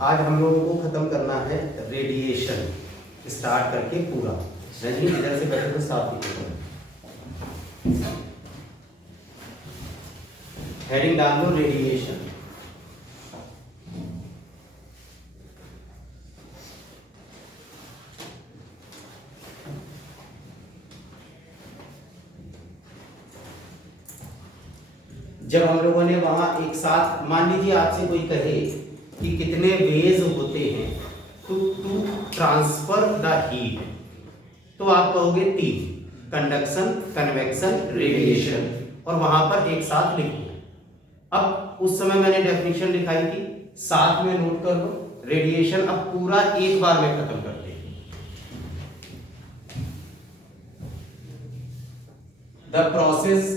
आज हम लोगों को खत्म करना है रेडिएशन, स्टार्ट करके पूरा। रजनी इधर से बैठे तो साफ दिखेगा। हेडिंग डाल लो रेडिएशन। जब हम लोगों ने वहां एक साथ, मान लीजिए आपसे कोई कहे कि कितने वेज होते हैं टू ट्रांसफर द हीट, तो आप कहोगे 3, कंडक्शन, कन्वेक्शन, रेडिएशन, और वहां पर एक साथ लिखो। अब उस समय मैंने डेफिनेशन लिखाई थी, साथ में नोट कर लो। रेडिएशन अब पूरा एक बार में खत्म करते हैं। The process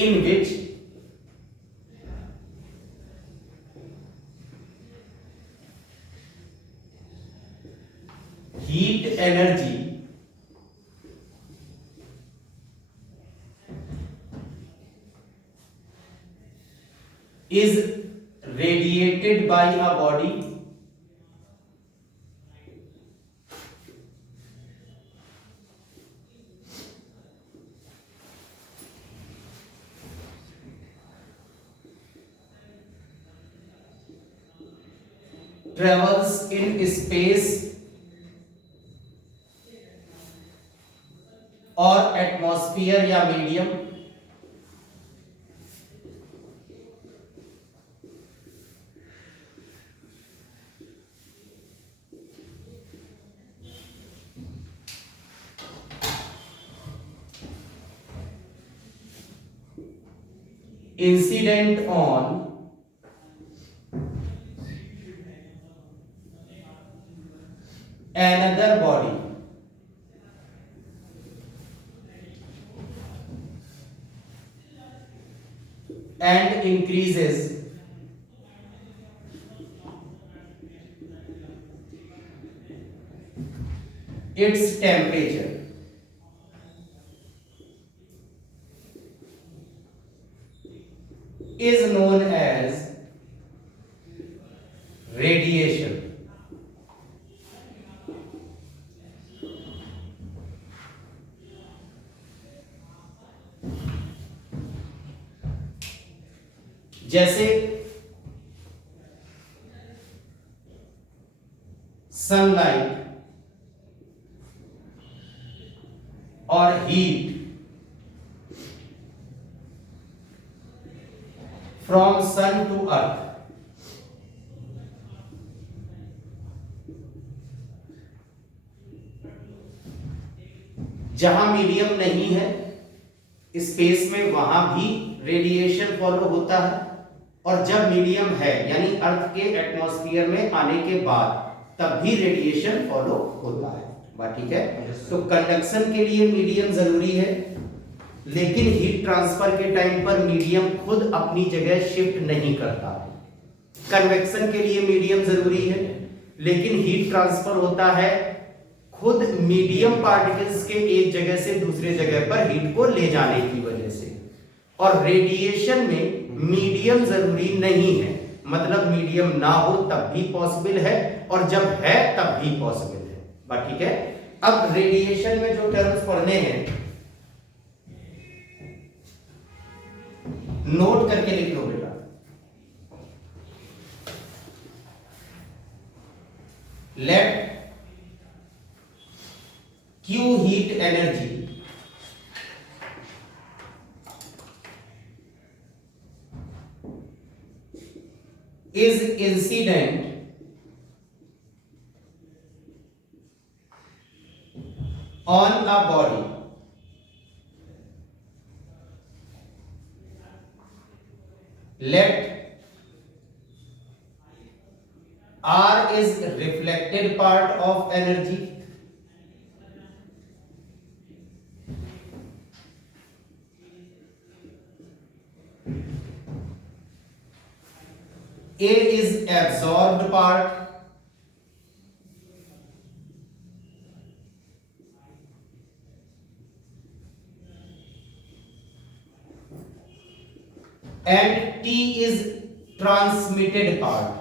in which heat energy is radiated by a body travels in space और एटमॉस्फेयर या medium incident on another body and increases its temperature is known as radiation. जैसे सनलाइट और heat from sun to earth, जहां medium नहीं है space में, वहां भी रेडिएशन फॉलो होता है, और जब मीडियम है यानी अर्थ के एटमॉस्फेयर में आने के बाद तब भी रेडिएशन फॉलो होता है। बात ठीक है? तो कंडक्शन के लिए मीडियम जरूरी है, लेकिन हीट ट्रांसफर के टाइम पर मीडियम खुद अपनी जगह शिफ्ट नहीं करता। कन्वेक्शन के लिए मीडियम जरूरी है, लेकिन हीट ट्रांसफर होता है खुद मीडियम पार्टिकल्स के एक जगह से दूसरे जगह पर हीट को ले जाने की वजह से। और रेडिएशन में मीडियम जरूरी नहीं है, मतलब मीडियम ना हो तब भी पॉसिबल है, और जब है तब भी पॉसिबल है। बात ठीक है? अब रेडिएशन में जो टर्म्स पढ़ने हैं नोट करके लिख लो बेटा। Let Q heat energy is incident on a body let R is reflected part of energy A is absorbed part and T is transmitted part.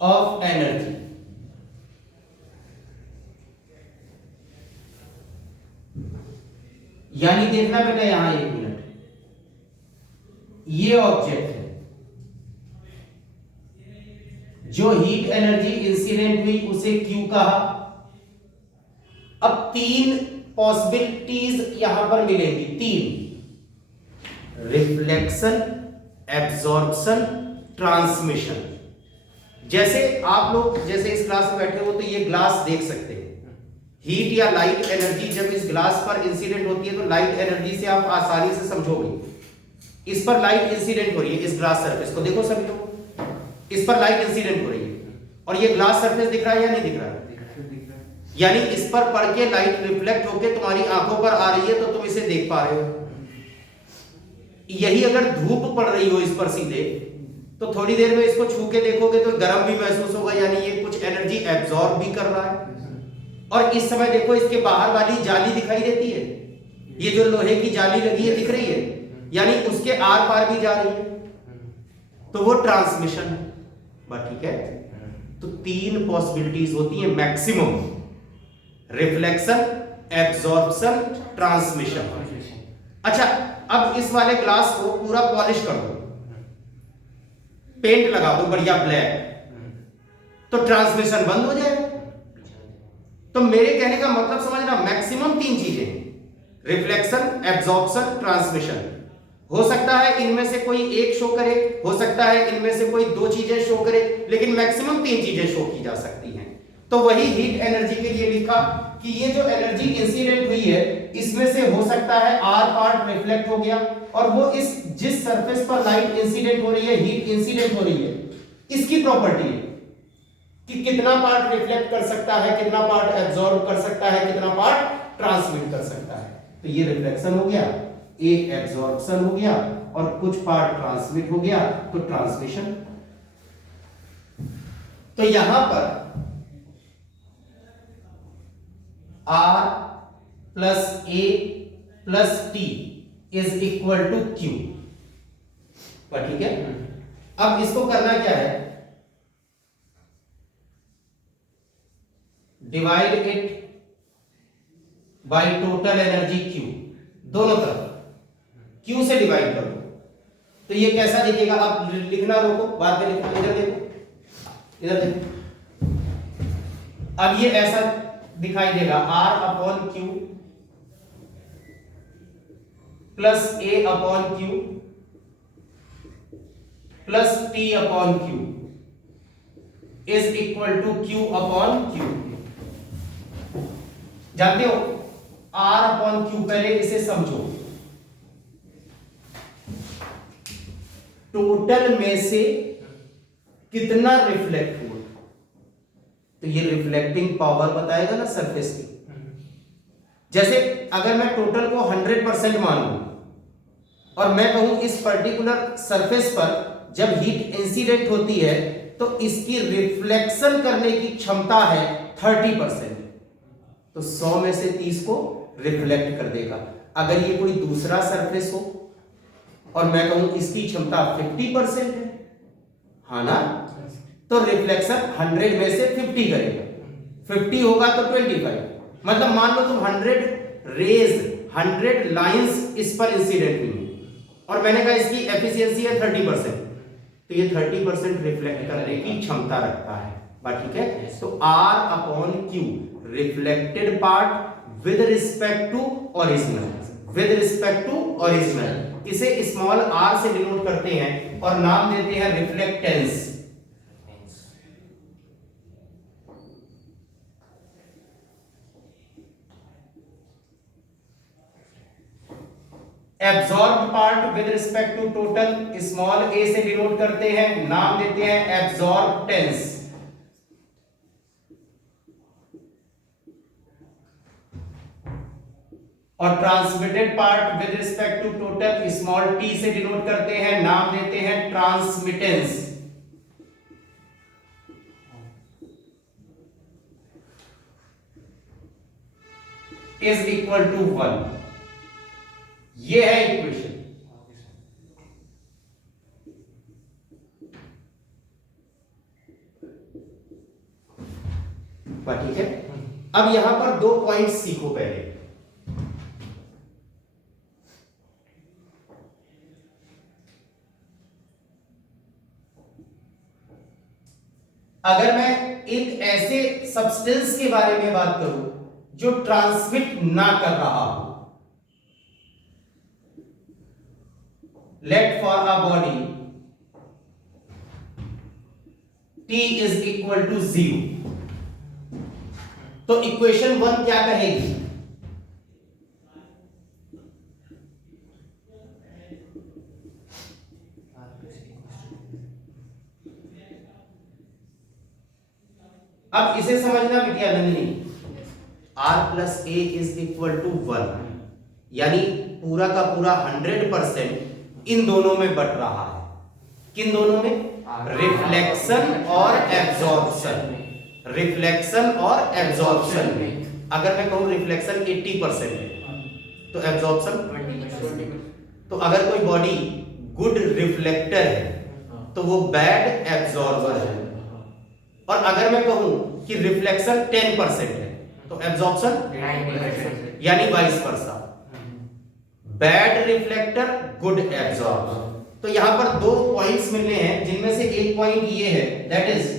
Of energy. यानी देखना बेटा यहां एक मिनट, ये ऑब्जेक्ट है, जो हीट एनर्जी इंसिडेंट हुई उसे Q कहा। अब तीन पॉसिबिलिटीज यहां पर मिलेंगी, तीन, रिफ्लेक्शन, एब्जॉर्प्शन, ट्रांसमिशन। जैसे आप लोग जैसे इस क्लास में बैठे हो तो ये ग्लास देख सकते हैं, हीट या लाइट एनर्जी जब इस ग्लास पर इंसिडेंट होती है तो लाइट एनर्जी से आप आसानी से समझोगे। इस पर लाइट इंसिडेंट हो रही है, इस ग्लास सरफेस को देखो सभी लोग, इस पर लाइट इंसिडेंट हो रही है और ये ग्लास सरफेस दिख रहा है या नहीं दिख रहा है? यानी इस पर पड़ के लाइट रिफ्लेक्ट होके तुम्हारी आंखों पर आ रही है तो तुम इसे देख पा रहे हो। यही अगर धूप पड़ रही हो इस पर सीधे तो थोड़ी देर में इसको छू के देखोगे तो गर्म भी महसूस होगा, यानी ये कुछ एनर्जी एब्जॉर्ब भी कर रहा है। और इस समय देखो इसके बाहर वाली जाली दिखाई देती है, ये जो लोहे की जाली लगी है दिख रही है, यानी उसके आर पार भी जा रही है, तो वो ट्रांसमिशन है। बात ठीक है? तो तीन पॉसिबिलिटीज होती है मैक्सिमम, रिफ्लेक्शन, एब्जॉर्प्शन, ट्रांसमिशन। अच्छा, अब इस वाले ग्लास को पूरा पॉलिश कर दो, पेंट लगा दो बढ़िया ब्लैक, तो ट्रांसमिशन बंद हो जाएगा। तो मेरे कहने का मतलब समझना, मैक्सिमम तीन चीजें, रिफ्लेक्शन, एब्जॉर्प्शन, ट्रांसमिशन। हो सकता है इनमें से कोई एक शो करे, हो सकता है इनमें से कोई दो चीजें शो करे, लेकिन मैक्सिमम तीन चीजें शो की जा सकती हैं। तो वही हीट एनर्जी के लिए लिखा कि ये जो एनर्जी इंसिडेंट हुई है इसमें से हो सकता है आर पार्ट रिफ्लेक्ट हो गया, और वो इस जिस सरफेस पर लाइट इंसिडेंट हो रही है, हीट इंसिडेंट हो रही है, इसकी प्रॉपर्टी है कि कितना पार्ट रिफ्लेक्ट कर सकता है, कितना पार्ट एब्जॉर्ब कर सकता है, कितना पार्ट ट्रांसमिट कर सकता है। तो ये रिफ्लेक्शन हो गया, एक एब्जॉर्प्शन हो गया और कुछ पार्ट ट्रांसमिट हो गया, तो ट्रांसमिशन। तो यहां पर R plus A plus T is equal to Q। ठीक है? अब इसको करना क्या है, divide it by total energy Q, दोनों तरफ Q से डिवाइड कर दो। तो ये कैसा दिखेगा, आप लिखना रोको, बाद में लिखना, इधर देखो, इधर देखो। अब ये ऐसा दिखाई देगा, R upon Q plus A upon Q plus T upon Q is equal to Q upon Q। जानते हो R अपॉन Q, पहले इसे समझो, टोटल में से कितना रिफ्लेक्ट हुआ, तो ये रिफ्लेक्टिंग पावर बताएगा ना सरफेस की। जैसे अगर मैं टोटल को 100% मान लूं और मैं कहूं इस पर्टिकुलर सरफेस पर जब हीट इंसिडेंट होती है तो इसकी रिफ्लेक्शन करने की क्षमता है 30%, तो 100 में से 30 को रिफ्लेक्ट कर देगा। अगर ये कोई दूसरा सरफेस हो और मैं कहूं इसकी क्षमता 50% है, हाँ ना, तो रिफ्लेक्शन 100 में से 50 करेगा, 50 होगा तो 25। मतलब मान लो तुम 100 रेज, 100 लाइंस इस पर इंसिडेंट हुई और मैंने कहा इसकी एफिशिएंसी है 30%, तो ये 30% रिफ्लेक्ट करने की क्षमता रखता है। बात ठीक है? तो R upon Q, reflected part with respect to original, with respect to original, इसे स्मॉल r से डिनोट करते हैं और नाम देते हैं reflectance. Absorb part with respect to total, small a से डिनोट करते हैं, नाम देते हैं एब्जॉर्बटेंस। और transmitted part with respect to total, small t से डिनोट करते हैं, नाम देते हैं ट्रांसमिटेंस। Is equal to 1। ये है इक्वेशन। ठीक है, अब यहां पर 2 पॉइंट्स सीखो पहले। अगर मैं एक ऐसे सब्सटेंस के बारे में बात करूं जो ट्रांसमिट ना कर रहा हो, let for a body T is equal to 0, तो इक्वेशन 1 क्या कहेगी? अब इसे समझना बिटिया Nandini, R plus A is equal to 1, यानी पूरा का पूरा 100% इन दोनों में बट रहा है। किन दोनों में? रिफ्लेक्शन और एब्जॉर्प्शन। रिफ्लेक्शन और एब्जॉर्प्शन में अगर मैं कहूं रिफ्लेक्शन 80% है तो एब्जॉर्प्शन 20%। तो अगर कोई बॉडी गुड रिफ्लेक्टर है तो वो बैड एब्जॉर्बर है, और अगर मैं कहूं कि रिफ्लेक्शन 10% है तो एब्जॉर्प्शन 90%, यानी vice versa, bad reflector good absorber. तो यहां पर 2 पॉइंट्स मिलने हैं, जिनमें से एक पॉइंट ये है, that is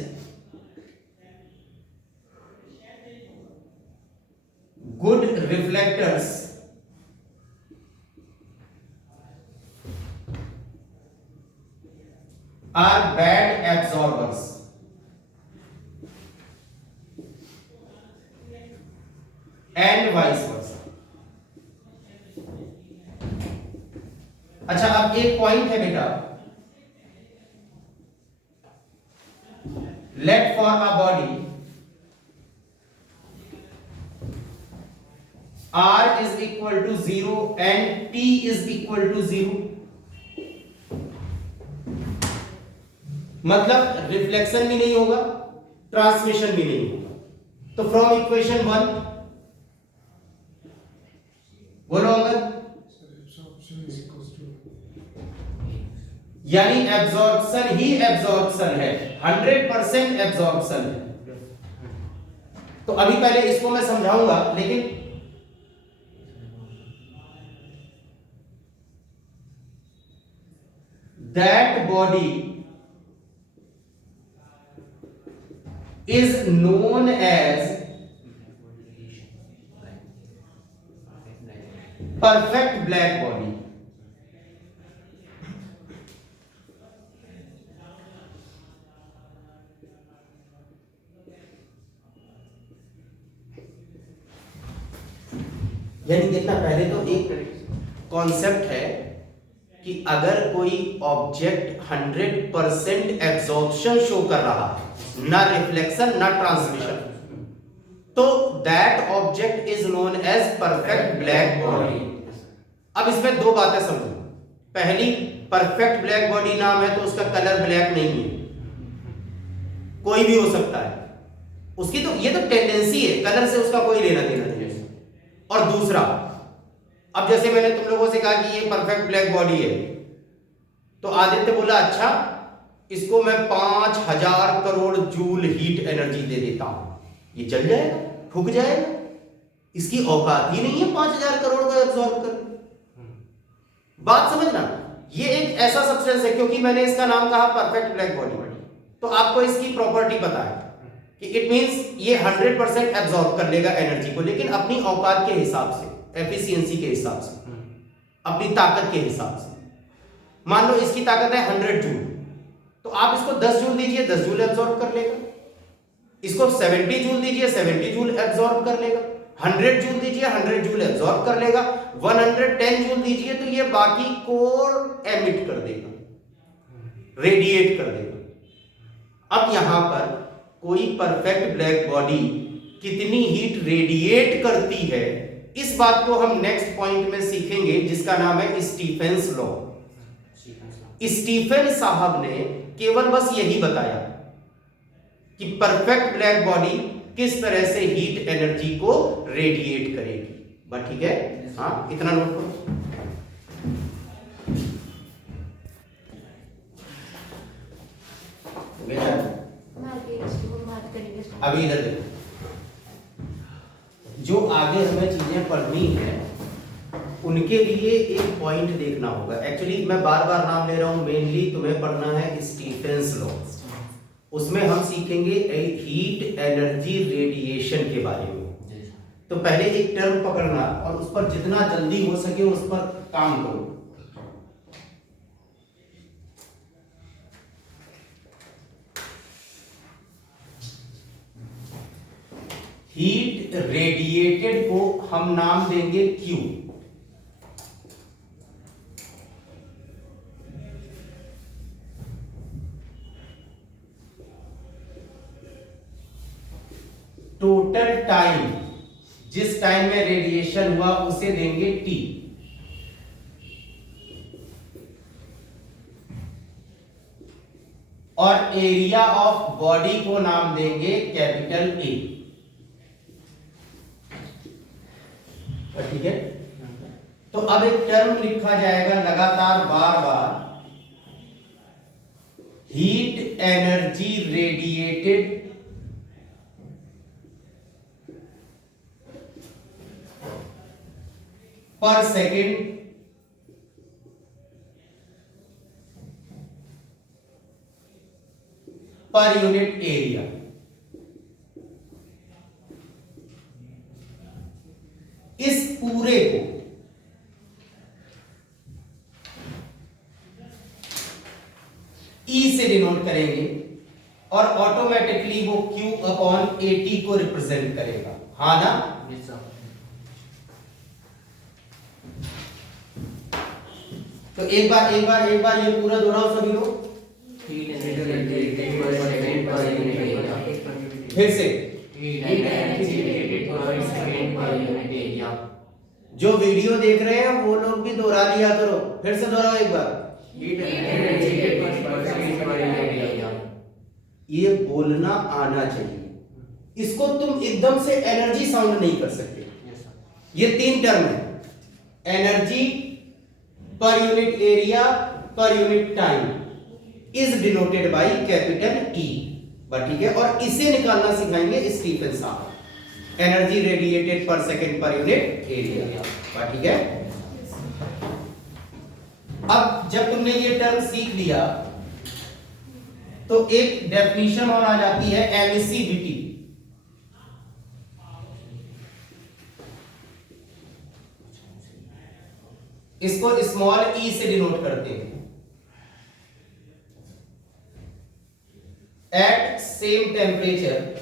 good reflectors are bad absorbers and vice versa। अच्छा, अब एक पॉइंट है बेटा, let for a body R is equal to 0 and T is equal to 0, मतलब रिफ्लेक्शन भी नहीं होगा, ट्रांसमिशन भी नहीं होगा। तो फ्रॉम इक्वेशन 1 बोलो अंगद, यानी एब्जॉर्प्शन ही एब्जॉर्प्शन है, 100% एब्जॉर्प्शन है। तो अभी पहले इसको मैं समझाऊंगा, लेकिन that body is known as perfect black body। यानी देखना, पहले तो एक कॉन्सेप्ट है कि अगर कोई ऑब्जेक्ट 100% एब्जॉर्प्शन शो कर रहा है, ना रिफ्लेक्शन ना ट्रांसमिशन, तो that object is known as perfect black body. अब इसमें 2 बातें समझो। पहली, परफेक्ट ब्लैक बॉडी नाम है तो उसका कलर ब्लैक नहीं है, कोई भी हो सकता है, उसकी तो ये तो टेंडेंसी है, कलर से उसका कोई लेना देना नहीं है। और दूसरा, अब जैसे मैंने तुम लोगों से कहा कि ये परफेक्ट ब्लैक बॉडी है, तो आदित्य बोला अच्छा इसको मैं 5000 करोड़ जूल हीट एनर्जी दे देता हूं, ये जल जाएगा, फूक जाएगा, इसकी औकात ही नहीं है 5000 करोड़ को एब्जॉर्ब कर। बात समझना, ये एक ऐसा सब्सटेंस है, क्योंकि मैंने इसका नाम कहा परफेक्ट ब्लैक बॉडी, तो आपको इसकी प्रॉपर्टी पता है कि इट मींस ये 100% एब्जॉर्ब कर लेगा एनर्जी को, लेकिन अपनी औकात के हिसाब से, एफिशिएंसी के हिसाब से, अपनी ताकत के हिसाब से। मान लो इसकी ताकत है 100 जूल, तो आप इसको 10 जूल दीजिए, 10 जूल एब्जॉर्ब कर लेगा। इसको 70 जूल दीजिए, 70 जूल एब्जॉर्ब कर लेगा। 100 जूल दीजिए, 100 जूल एब्जॉर्ब कर लेगा। 110 जूल दीजिए तो ये बाकी कोर एमिट कर देगा, रेडिएट कर देगा। अब यहां पर कोई परफेक्ट ब्लैक बॉडी कितनी हीट रेडिएट करती है, इस बात को हम नेक्स्ट पॉइंट में सीखेंगे, जिसका नाम है स्टीफेंस लॉ। स्टीफेन साहब ने केवल बस यही बताया कि परफेक्ट ब्लैक बॉडी किस तरह से हीट एनर्जी को रेडिएट करेगी। बात ठीक है? हाँ, इतना नोट करो। अभी इधर देखो, जो आगे हमें चीजें पढ़नी है उनके लिए एक पॉइंट देखना होगा। एक्चुअली मैं बार बार नाम ले रहा हूं, मेनली तुम्हें पढ़ना है स्टीफेंस लॉ। उसमें हम सीखेंगे हीट एनर्जी रेडिएशन के बारे में। तो पहले एक टर्म पकड़ना और उस पर जितना जल्दी हो सके उस पर काम करो। हीट रेडिएटेड को हम नाम देंगे Q, टोटल टाइम जिस टाइम में रेडिएशन हुआ उसे देंगे T, और एरिया ऑफ बॉडी को नाम देंगे कैपिटल A। ठीक है? तो अब एक टर्म लिखा जाएगा लगातार बार बार, heat energy radiated per second per unit area. इस पूरे को E से डिनोट करेंगे और ऑटोमेटिकली वो Q अपॉन AT को रिप्रेजेंट करेगा। हाँ ना? तो एक बार ये पूरा दोहराओ सभी लोग। फिर से जो वीडियो देख रहे हैं वो लोग भी दोहरा लिया करो। फिर से दोहराओ एक बार। ये बोलना आना चाहिए। इसको तुम एकदम से एनर्जी साउंड नहीं कर सकते। ये तीन टर्म है, एनर्जी पर unit area per unit time is denoted by capital E। ठीक है? और इसे निकालना सिखाएंगे स्टीफन साहब, energy radiated per second per unit area. ठीक है? अब जब तुमने ये टर्म सीख लिया तो एक डेफिनेशन और आ जाती है एमिसिविटी। इसको स्मॉल e से डिनोट करते हैं। At same temperature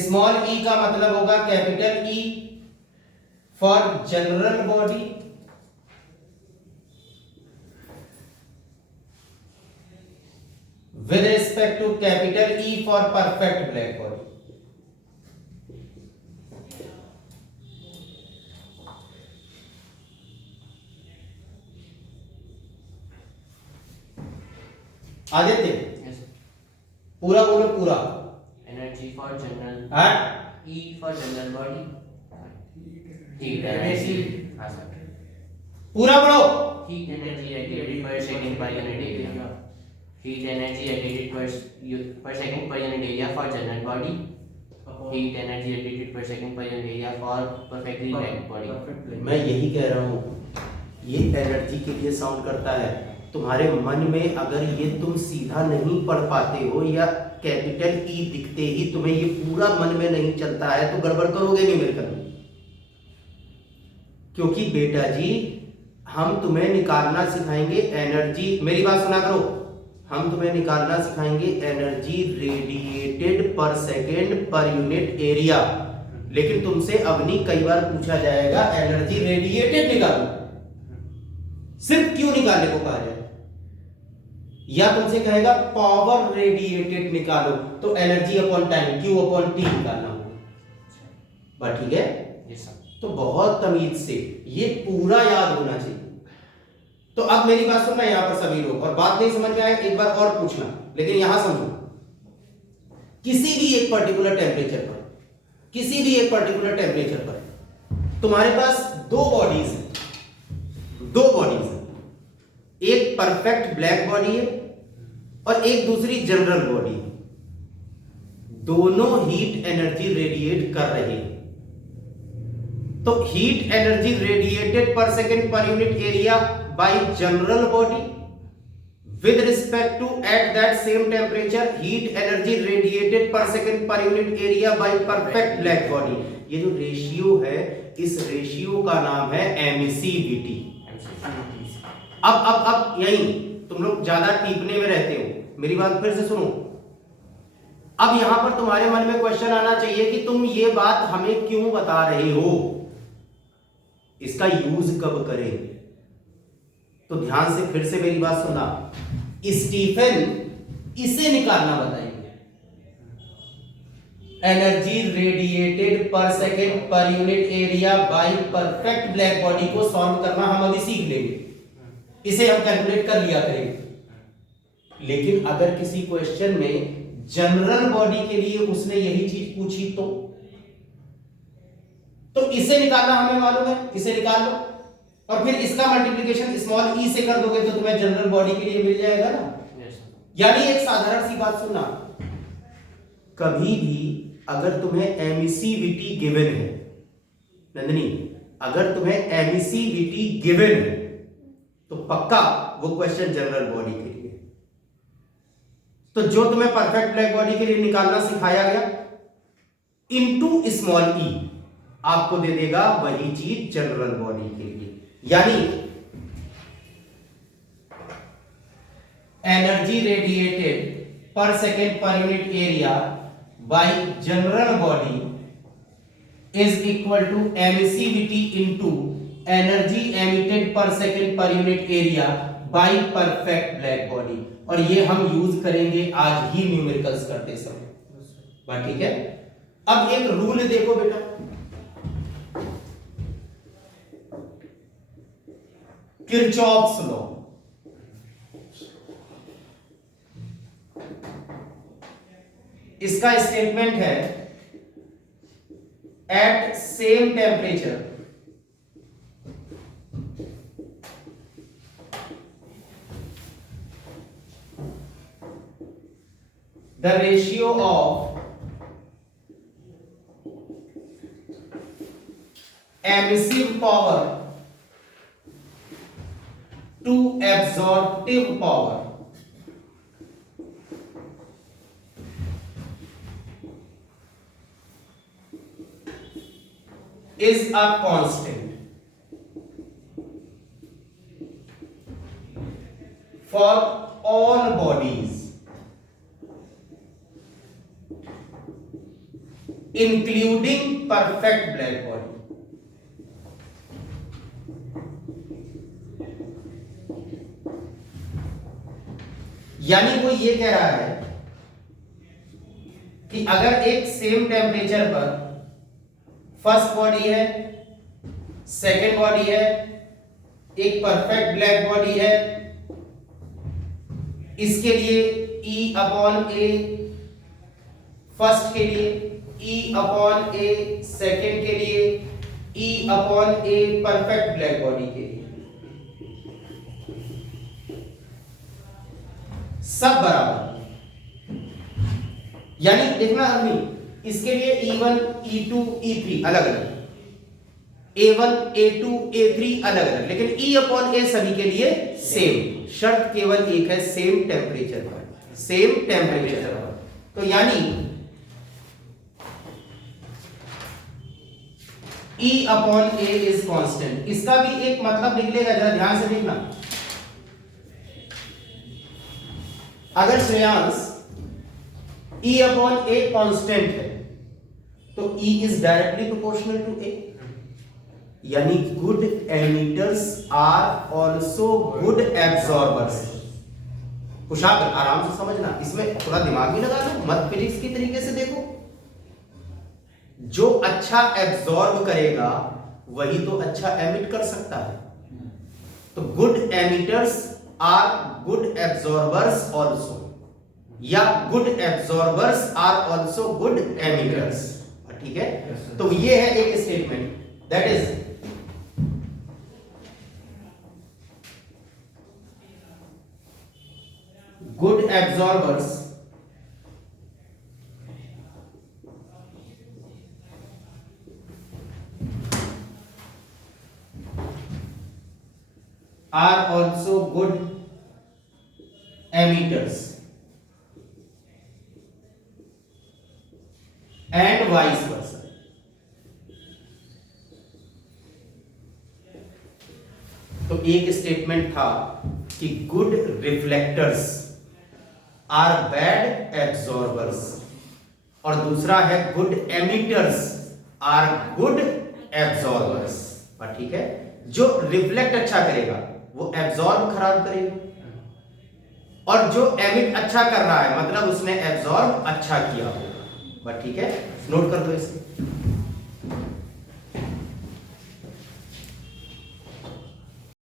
small e का मतलब होगा capital E for general body, with respect to capital E for perfect black body। Aditya पूरा बोलो, पूरा। Energy for general, E for general body, heat energy, energy, पूरा पढ़ो। Heat energy activity per second per unit area, heat energy activity per second per unit area for general body, heat energy activity per second per unit area for perfectly black body. मैं यही कह रहा हूं, ये energy के लिए sound करता है। तुम्हारे मन में अगर ये तुम सीधा नहीं पढ़ पाते हो या कैपिटल E दिखते ही तुम्हें ये पूरा मन में नहीं चलता है तो गड़बड़ करोगे नहीं मेरे कभी। क्योंकि बेटा जी हम तुम्हें निकालना सिखाएंगे एनर्जी, मेरी बात सुना करो, हम तुम्हें निकालना सिखाएंगे energy radiated per second per unit area. लेकिन तुमसे अवनी कई बार पूछा जाएगा एनर्जी रेडिएटेड निकालो, सिर्फ क्यों निकालने को कहा जाए, या तुमसे कहेगा पावर रेडिएटेड निकालो तो energy upon time Q upon T निकालना होगा। बात ठीक है? Yes sir. तो बहुत तमीज से ये पूरा याद होना चाहिए। तो अब मेरी बात सुनना यहां पर सभी लोग, और बात नहीं समझ में आए एक बार और पूछना, लेकिन यहां समझो, किसी भी एक पर्टिकुलर टेम्परेचर पर, किसी भी एक पर्टिकुलर टेम्परेचर पर तुम्हारे पास दो बॉडीज हैं, दो बॉडीज हैं, एक परफेक्ट ब्लैक बॉडी है और एक दूसरी जनरल बॉडी है, दोनों हीट एनर्जी रेडिएट कर रहे हैं। तो heat energy radiated per second per unit area by general body with respect to at that same temperature heat energy radiated per second per unit area by perfect black body। ये जो ratio है, इस ratio का नाम है emissivity. अब यही तुम लोग ज्यादा टीपने में रहते हो, मेरी बात फिर से सुनो। अब यहां पर तुम्हारे मन में क्वेश्चन आना चाहिए कि तुम ये बात हमें क्यों बता रहे हो, इसका यूज कब करें। तो ध्यान से फिर से मेरी बात सुनना, स्टीफन इसे निकालना बताएंगे, energy radiated per second per unit area by perfect black body को सॉल्व करना हम अभी सीख लेंगे, इसे हम कैलकुलेट कर लिया करेंगे। लेकिन अगर किसी क्वेश्चन में जनरल बॉडी के लिए उसने यही चीज पूछी तो इसे निकालना हमें मालूम है, इसे निकाल लो और फिर इसका मल्टीप्लिकेशन स्मॉल ई से कर दोगे तो तुम्हें जनरल बॉडी के लिए मिल जाएगा ना। यानी एक साधारण सी बात सुनना, कभी भी अगर तुम्हें एमिसिविटी गिवन है, नंदिनी अगर तुम्हें एमिसिविटी गिवन है तो पक्का वो क्वेश्चन जनरल बॉडी के लिए। तो जो तुम्हें परफेक्ट ब्लैक बॉडी के लिए निकालना सिखाया गया इनटू स्मॉल ई आपको दे देगा वही चीज जनरल बॉडी के लिए। यानी energy radiated per second per unit area by general body is equal to emissivity into energy emitted per second per unit area by perfect black body. और ये हम यूज करेंगे आज ही न्यूमेरिकल्स करते समय, बात ठीक है। अब एक रूल देखो बेटा, किरचॉफ्स लॉ। इसका स्टेटमेंट है at same temperature the ratio of emissive power to absorptive power is a constant for all bodies including perfect black body। यानी वो ये कह रहा है कि अगर एक सेम टेम्परेचर पर फर्स्ट बॉडी है, सेकेंड बॉडी है, एक परफेक्ट ब्लैक बॉडी है, इसके लिए E अपॉन ए फर्स्ट के लिए, E अपॉन ए सेकेंड के लिए, E upon a perfect black body के लिए, सब बराबर। यानी देखना हमने इसके लिए E1, E2, E3 अलग अलग, A1, A2, A3 अलग अलग, लेकिन E अपॉन ए सभी के लिए सेम। शर्त केवल एक है, सेम टेम्परेचर पर, सेम टेम्परेचर पर। तो यानी E upon A is constant. इसका भी एक मतलब निकलेगा, जरा ध्यान से देखना। अगर Shreyansh E upon A constant है तो E is directly proportional to A। यानी good emitters are also good absorbers. Kushagra आराम से समझना, इसमें थोड़ा दिमाग भी लगा लो, मत फिजिक्स की तरीके से देखो। जो अच्छा एब्जॉर्ब करेगा वही तो अच्छा एमिट कर सकता है। तो good emitters are good absorbers also, या good absorbers are also good emitters. ठीक है, तो ये है एक statement, that is good absorbers are also good emitters and vice versa। तो एक स्टेटमेंट था कि good reflectors are bad absorbers, और दूसरा है good emitters are good absorbers. ठीक है, जो रिफ्लेक्ट अच्छा करेगा वो एब्जॉर्ब खराब करेगा, और जो एमिट अच्छा कर रहा है मतलब उसने एब्जॉर्ब अच्छा किया होगा। ठीक है, नोट कर दो इसे।